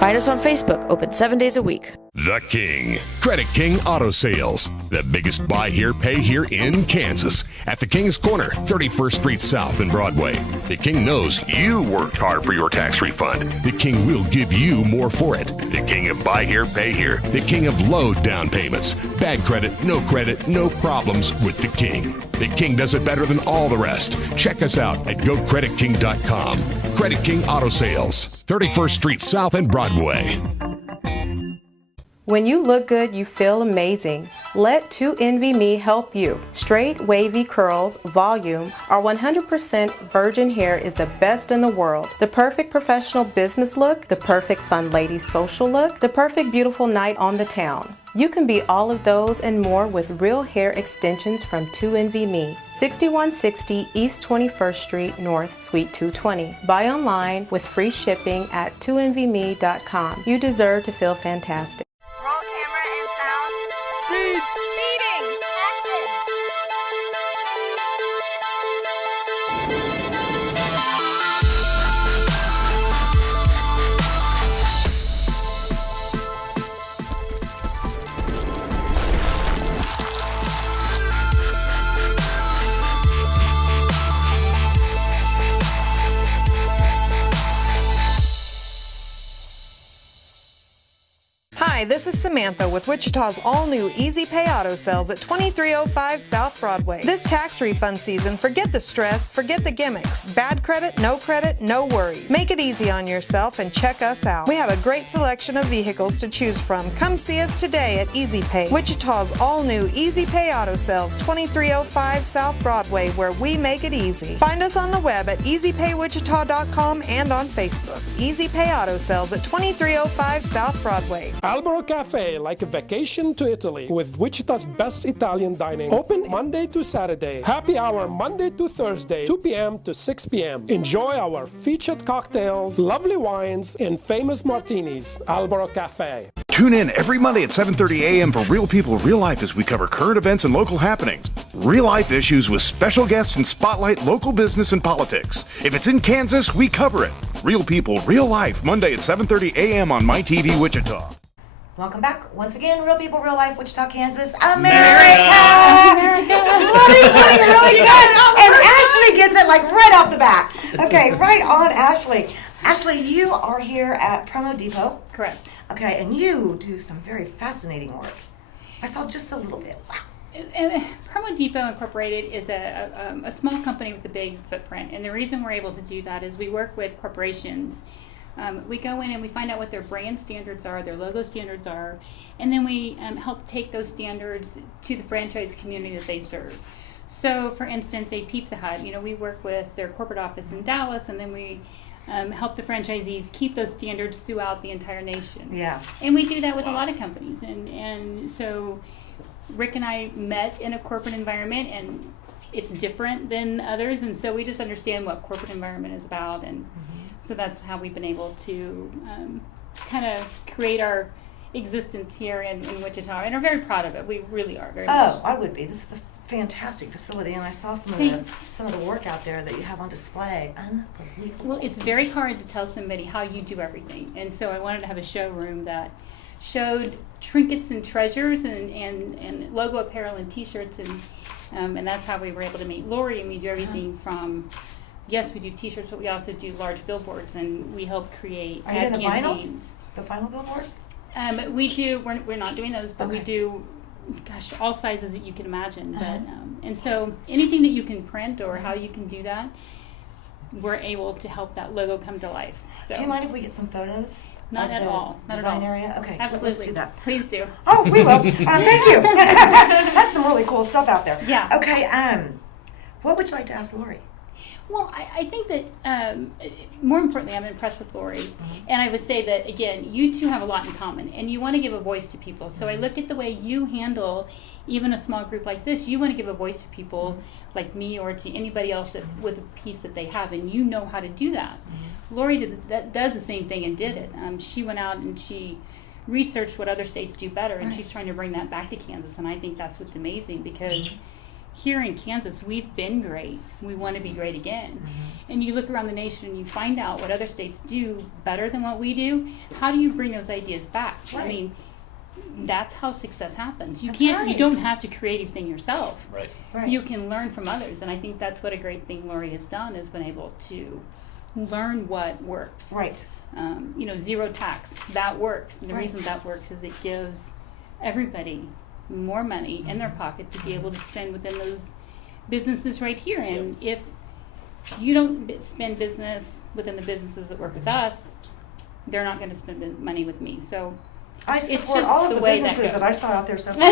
Find us on Facebook, open 7 days a week. The King. Credit King Auto Sales. The biggest buy here, pay here in Kansas. At the King's Corner, 31st Street South and Broadway. The King knows you worked hard for your tax refund. The King will give you more for it. The King of buy here, pay here. The King of low down payments. Bad credit, no problems with the King. The King does it better than all the rest. Check us out at GoCreditKing.com. Credit King Auto Sales, 31st Street South and Broadway. When you look good, you feel amazing. Let 2NVMe help you. Straight, wavy curls, volume, our 100% virgin hair is the best in the world. The perfect professional business look, the perfect fun lady social look, the perfect beautiful night on the town. You can be all of those and more with real hair extensions from 2NVMe. 6160 East 21st Street North, Suite 220. Buy online with free shipping at 2NVMe.com. You deserve to feel fantastic. Roll camera and sound. Speed! Speeding! Action! this is Samantha with Wichita's all-new Easy Pay Auto Sales at 2305 South Broadway. This tax refund season, forget the stress, forget the gimmicks. Bad credit, no worries. Make it easy on yourself and check us out. We have a great selection of vehicles to choose from. Come see us today at Easy Pay, Wichita's all-new Easy Pay Auto Sales, 2305 South Broadway, where we make it easy. Find us on the web at easypaywichita.com and on Facebook. Easy Pay Auto Sales at 2305 South Broadway. Albero Cafe, like a vacation to Italy, with Wichita's best Italian dining. Open Monday to Saturday. Happy hour Monday to Thursday, 2 p.m. to 6 p.m. Enjoy our featured cocktails, lovely wines, and famous martinis. Albero Cafe. Tune in every Monday at 7:30 a.m. for Real People, Real Life as we cover current events and local happenings. Real life issues with special guests and spotlight local business and politics. If it's in Kansas, we cover it. Real People, Real Life, Monday at 7:30 a.m. on My TV Wichita. Welcome back once again, Real People, Real Life, Wichita, Kansas, America! Lori's doing really good, and Ashley gets it like right off the bat. Okay, right on, Ashley. Ashley, you are here at Promo Depot. Correct. Okay, and you do some very fascinating work. I saw just a little bit. Wow. Promo Depot Incorporated is a small company with a big footprint, and the reason we're able to do that is we work with corporations. We go in and we find out what their brand standards are, their logo standards are, and then we help take those standards to the franchise community that they serve. So, for instance, a Pizza Hut, we work with their corporate office in Dallas, and then we help the franchisees keep those standards throughout the entire nation. Yeah. And we do that with a lot of companies, and so Rick and I met in a corporate environment, and it's different than others, and so we just understand what corporate environment is about, and so that's how we've been able to kind of create our existence here in Wichita, and are very proud of it. We really are very much. Oh, I would be. This is a fantastic facility, and I saw some of the work out there that you have on display. Unbelievable. Well, it's very hard to tell somebody how you do everything, and so I wanted to have a showroom that showed trinkets and treasures and logo apparel and T-shirts, and that's how we were able to meet Lori, and we do everything from. Yes, we do T-shirts, but we also do large billboards, and we help create ad campaigns. The vinyl billboards? We do. We're not doing those, but we do. Gosh, all sizes that you can imagine. But and so anything that you can print or how you can do that, we're able to help that logo come to life. So. Do you mind if we get some photos? Not at all. Not design at all. area? Okay, absolutely. Let's do that. Please do. Oh, we will. Thank you. That's some really cool stuff out there. Yeah. Okay. What would you like to ask Lori? Well, I think that more importantly, I'm impressed with Lori, and I would say that again, you two have a lot in common, and you want to give a voice to people. So I look at the way you handle even a small group like this. You want to give a voice to people like me or to anybody else with a piece that they have, and you know how to do that. Lori does the same thing and did it. She went out and she researched what other states do better, and she's trying to bring that back to Kansas, and I think that's what's amazing because. Here in Kansas, we've been great. We want to be great again. And you look around the nation and you find out what other states do better than what we do. How do you bring those ideas back? Right. I mean, that's how success happens. You That's can't. right. You don't have to create everything yourself. Right. You can learn from others, and I think that's what a great thing Lori has done is been able to learn what works. Right. Zero tax that works. And the reason that works is it gives everybody more money in their pocket to be able to spend within those businesses right here. And if you don't spend business within the businesses that work with us, they're not going to spend money with me. So I support all of the businesses that I saw out there so far.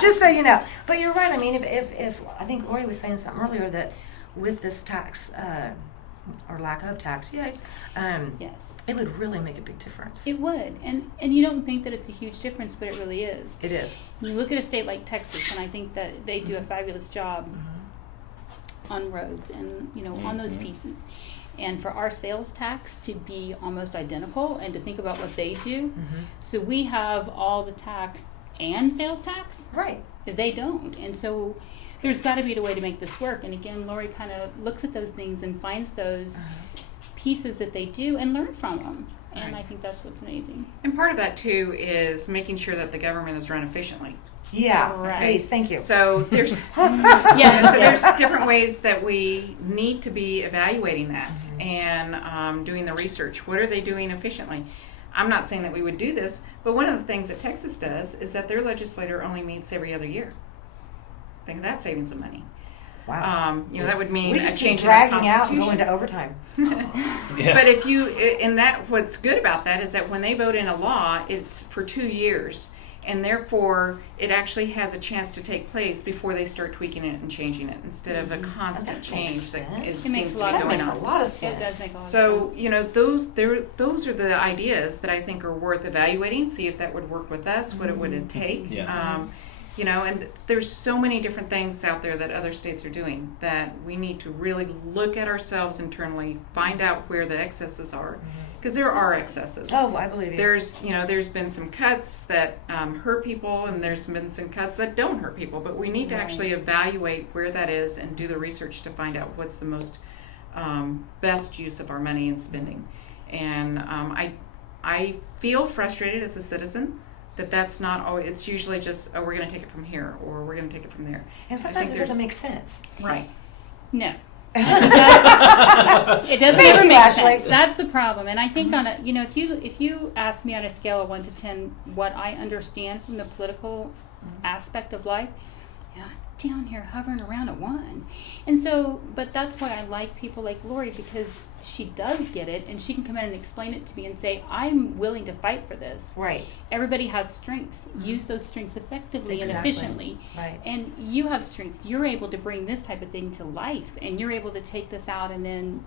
Just so you know. But you're right. I mean, if I think Lori was saying something earlier that with this tax or lack of tax, yes, it would really make a big difference. It would, and you don't think that it's a huge difference, but it really is. It is. You look at a state like Texas, and I think that they do a fabulous job on roads and on those pieces. And for our sales tax to be almost identical, and to think about what they do, so we have all the tax and sales tax. Right. They don't, and so. There's got to be a way to make this work. And again, Lori kind of looks at those things and finds those pieces that they do and learn from them. And I think that's what's amazing. And part of that, too, is making sure that the government is run efficiently. Yeah, right. Please, thank you. So there's there's different ways that we need to be evaluating that and doing the research. What are they doing efficiently? I'm not saying that we would do this, but one of the things that Texas does is that their legislator only meets every other year. Think of that savings of money. Wow. That would mean we a just change keep in our dragging out and constitution. going to overtime. But if you, and that, what's good about that is that when they vote in a law, it's for 2 years. And therefore, it actually has a chance to take place before they start tweaking it and changing it, instead of a constant change that seems to be going on. That makes a lot of sense. It does make a lot of So, sense. those are the ideas that I think are worth evaluating, see if that would work with us, what it would take. Yeah. And there's so many different things out there that other states are doing that we need to really look at ourselves internally, find out where the excesses are, because there are excesses. Oh, I believe you. There's been some cuts that hurt people, and there's been some cuts that don't hurt people, but we need to actually evaluate where that is and do the research to find out what's the most best use of our money and spending. And I feel frustrated as a citizen that that's not always, it's usually just, we're going to take it from here, or we're going to take it from there. And sometimes it doesn't make sense. Right. No. It doesn't ever make Ashley. sense. That's the problem. And I think on a, if you ask me on a scale of 1 to 10 what I understand from the political aspect of life, down here hovering around at 1. And so, but that's why I like people like Lori, because she does get it, and she can come in and explain it to me and say, I'm willing to fight for this. Right. Everybody has strengths. Use those strengths effectively and Exactly. efficiently. Right. And you have strengths. You're able to bring this type of thing to life, and you're able to take this out and then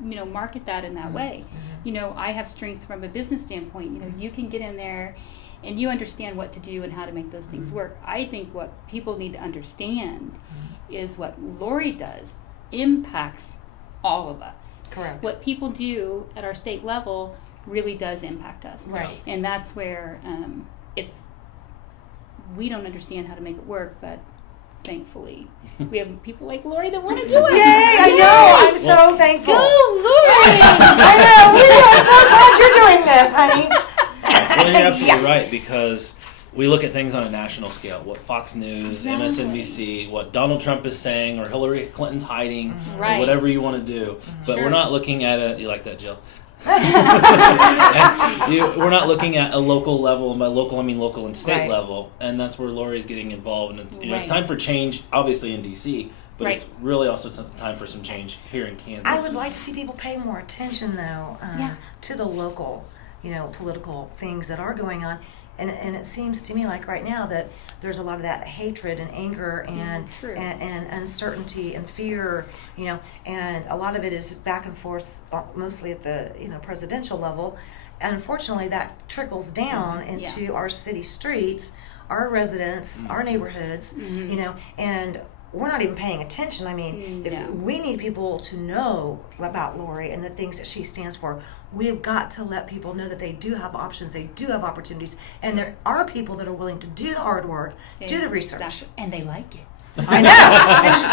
market that in that way. I have strengths from a business standpoint. You can get in there and you understand what to do and how to make those things work. I think what people need to understand is what Lori does impacts all of us. Correct. What people do at our state level really does impact us. Right. And that's where we don't understand how to make it work, but thankfully we have people like Lori that want to do it. Yay! I know. I'm so thankful. Go, Lori! I know. We are so glad you're doing this, honey. Well, you're absolutely right, because we look at things on a national scale. What Fox News, MSNBC, what Donald Trump is saying, or Hillary Clinton's hiding, or whatever you want to do. But we're not looking at it. You like that, Jill? We're not looking at a local level, and by local I mean local and state level, and that's where Lori's getting involved. And it's, it's time for change, obviously in DC, but it's really also time for some change here in Kansas. I would like to see people pay more attention, though, to the local, political things that are going on. And it seems to me like right now that there's a lot of that hatred and anger and uncertainty and fear, and a lot of it is back and forth, mostly at the presidential level. And unfortunately, that trickles down into our city streets, our residents, our neighborhoods, and we're not even paying attention. I mean, if we need people to know about Lori and the things that she stands for, we've got to let people know that they do have options, they do have opportunities, and there are people that are willing to do the hard work, do the research. And they like it. I know.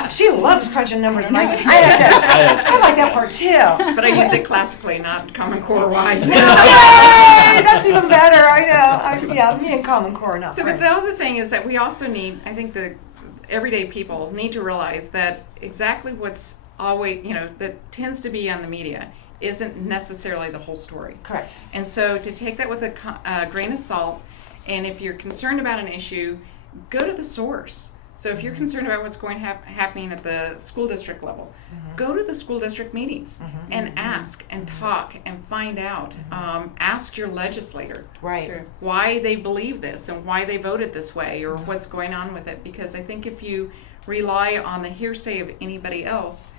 And she loves crunching numbers. I like that part too. But I use it classically, not Common Core wise. Yay! That's even better. I know. Me and Common Core are not friends. But the other thing is that we also need, I think the everyday people need to realize that exactly what's always, that tends to be on the media isn't necessarily the whole story. Correct. And so to take that with a grain of salt, and if you're concerned about an issue, go to the source. So if you're concerned about what's going happening at the school district level, go to the school district meetings and ask and talk and find out. Ask your legislator why they believe this and why they voted this way or what's going on with it. Because I think if you rely on the hearsay of anybody else,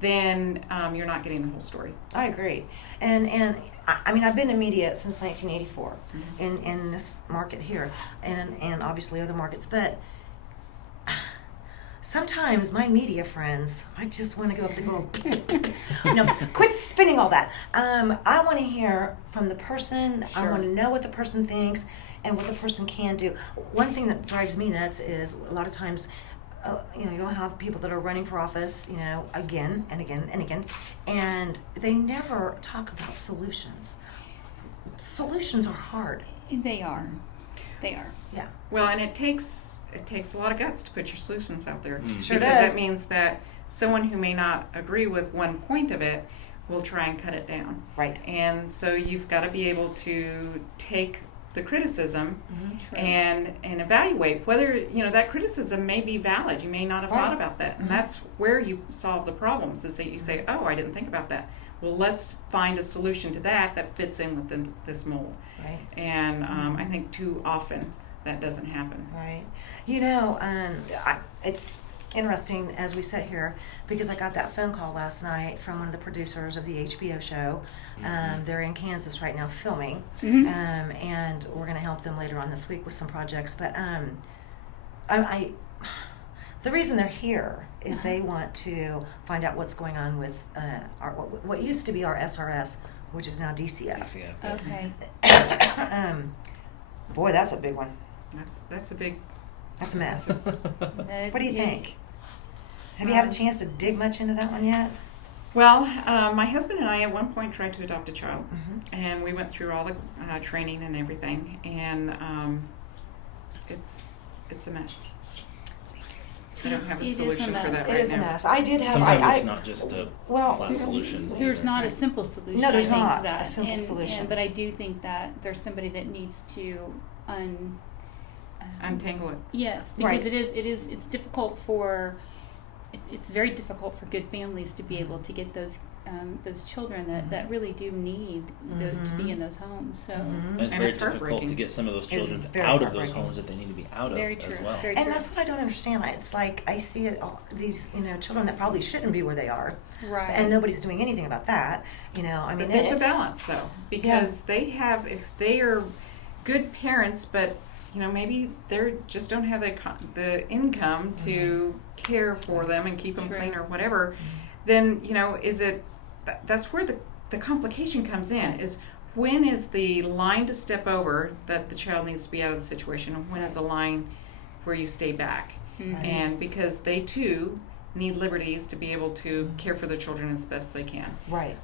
then you're not getting the whole story. I agree. And I mean, I've been in media since 1984 in this market here and obviously other markets, but sometimes my media friends, I just want to go up there and go, quit spinning all that. I want to hear from the person. I want to know what the person thinks and what the person can do. One thing that drives me nuts is a lot of times, you'll have people that are running for office, again and again and again, and they never talk about solutions. Solutions are hard. They are. Yeah. Well, and it takes a lot of guts to put your solutions out there. Sure because does. that means that someone who may not agree with one point of it will try and cut it down. Right. And so you've got to be able to take the criticism Mm-hmm. and evaluate whether, you know, that criticism may be valid. You may not have thought about that. And that's where you solve the problems, is that you say, oh, I didn't think about that. Well, let's find a solution to that fits in within this mold. Right. And I think too often that doesn't happen. Right. You know, it's interesting as we sit here because I got that phone call last night from one of the producers of the HBO show. They're in Kansas right now filming, and we're going to help them later on this week with some projects. But the reason they're here is they want to find out what's going on with what used to be our SRS, which is now DCF. Okay. Boy, that's a big one. That's a mess. What do you think? Have you had a chance to dig much into that one yet? Well, my husband and I at one point tried to adopt a child, and we went through all the training and everything, and it's a mess. I don't have a solution for that right now. It is a mess. I did have. Sometimes it's not just a flat solution. There's not a simple solution. No, there's I think, not to that. a simple solution. But I do think that there's somebody that needs to untangle it. Yes, because it's difficult for. It's very difficult for good families to be able to get those children that really do need to be in those homes. So and it's very difficult to get some of those children out of those homes that they need to be out of as well. And that's what I don't understand. It's like I see it these children that probably shouldn't be where they are, right? And nobody's doing anything about that. I mean, but there's a balance though, because they have, if they are good parents, but maybe they just don't have the income to care for them and keep them clean or whatever, then is it that's where the complication comes in, is when is the line to step over that the child needs to be out of the situation, and when is a line where you stay back. And because they too need liberties to be able to care for their children as best they can. Right.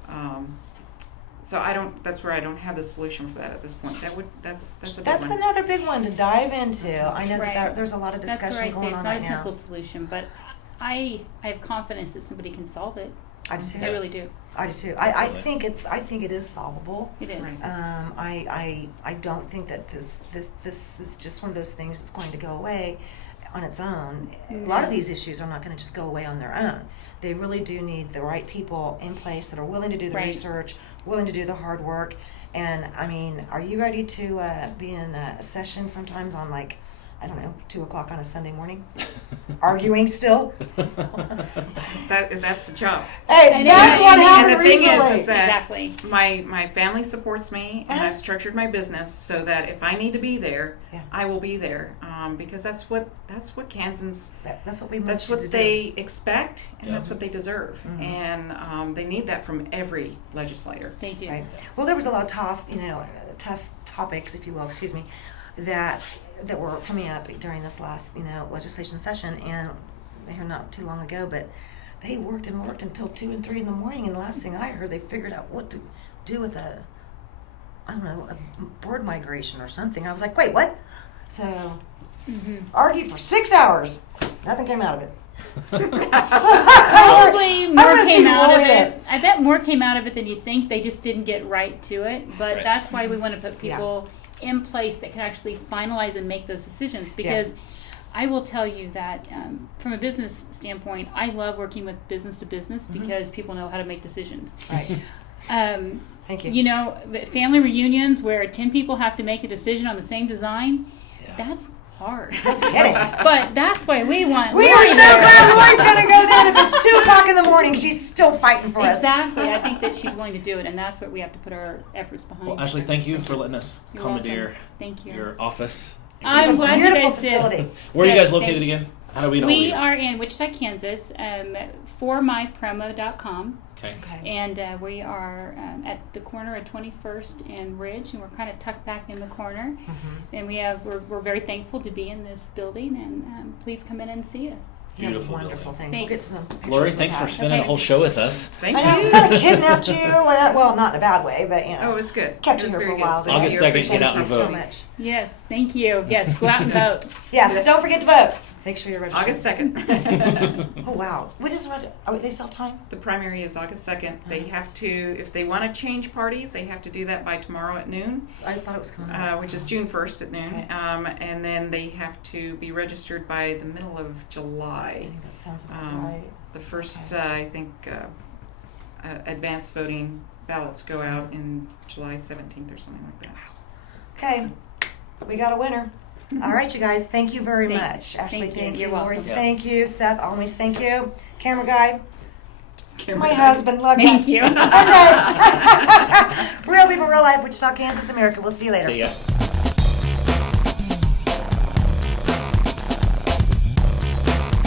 So that's where I don't have the solution for that at this point. That's a big That's one. another big one to dive into. I know that there's a lot of discussion going on right now. That's where I say it's not a simple solution, but I have confidence that somebody can solve it. I do too. I really do. I do too. I think it is solvable. It is. I don't think that this is just one of those things that's going to go away on its own. A lot of these issues are not going to just go away on their own. They really do need the right people in place that are willing to do the research, willing to do the hard work. And I mean, are you ready to be in a session sometimes on 2:00 on a Sunday morning? Arguing still? That's the job. Hey, that's what happened And the thing recently. is that my family supports me, and I've structured my business so that if I need to be there, I will be there, because that's what Kansans. That's what we. That's what they expect, and that's what they deserve, and they need that from every legislator. They do. Right. Well, there was a lot of tough topics, if you will, excuse me, that were coming up during this last legislation session, and here not too long ago, but they worked until 2 and 3 in the morning, and the last thing I heard, they figured out what to do with a board migration or something. I was like, wait, what? So argued for 6 hours. Nothing came out of it. Probably more came out of it. I bet more came out of it than you think. They just didn't get right to it, but that's why we want to put people in place that can actually finalize and make those decisions, because I will tell you that from a business standpoint, I love working with business to business because people know how to make decisions. Right. Thank you. Family reunions where 10 people have to make a decision on the same design, that's hard. But that's why we want We are so glad Lori's going to go then. If it's 2:00 in the morning, she's still fighting for us. Exactly. I think that she's willing to do it, and that's what we have to put our efforts behind. Well, Ashley, thank you for letting us commandeer your office. I'm glad you guys facility. did. Where are you guys located again? How do we know We are in Wichita, Kansas, formypromo.com. Okay. And we are at the corner of 21st and Ridge, and we're kind of tucked back in the corner. And we're very thankful to be in this building, and please come in and see us. Beautiful, wonderful things. Thanks. We'll get some Lori, thanks for spending a whole show with us. Thank you. I kind of kidnapped you. Well, not in a bad way, but Oh, it was good. kept It you was here for a very while. good. August 2nd, get out and Thank you so vote. much. Yes, thank you. Yes, go out and vote. Yes, don't forget to vote. Make sure you're registered. August 2nd. Oh, wow. What is they still have time? The primary is August 2nd. They have to, if they want to change parties, they have to do that by tomorrow at noon. I thought it was coming up. Which is June 1st at noon. And then they have to be registered by the middle of July. I think that sounds about right. The first, I think, advanced voting ballots go out in July 17th or something like that. Okay. We got a winner. All right, you guys. Thank you very much. Ashley, thank you. You're Lori, welcome. thank you. Seth, always thank you. Camera guy. It's my guy. husband. Love Thank you. Okay. Real people, real life, Wichita, Kansas, America. We'll see you later. See ya.